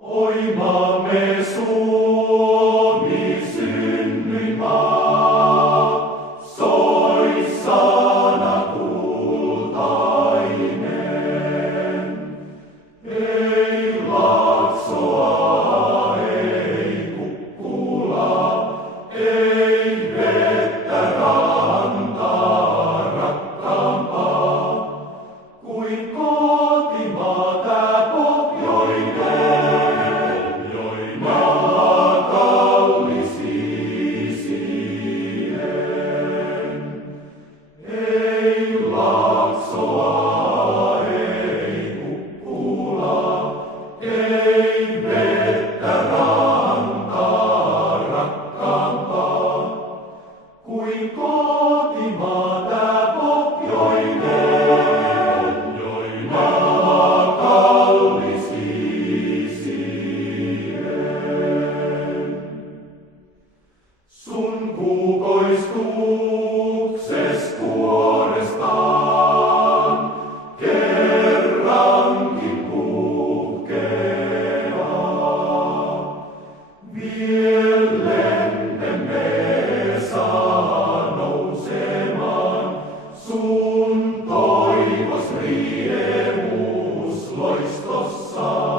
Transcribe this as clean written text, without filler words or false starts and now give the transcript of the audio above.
Oi maamme Suomi, synnyinmaa, soi sana kultainen. Ei Laaksoa, ei Kukkulaa, ei vettä rantaa rakkaampaa kuin kotimaa tää pohjoinen. Ei Laaksoa, ei Kukkulaa, ei vettä rantaa rakkaampaa kuin kotimaa tää pohjoinen, join maa kallis isien. Sun kukoistukses kuorestaan kerrankin puhkeaa. Viel lentemme saa nousemaan, sun toivos riemus loistossaan.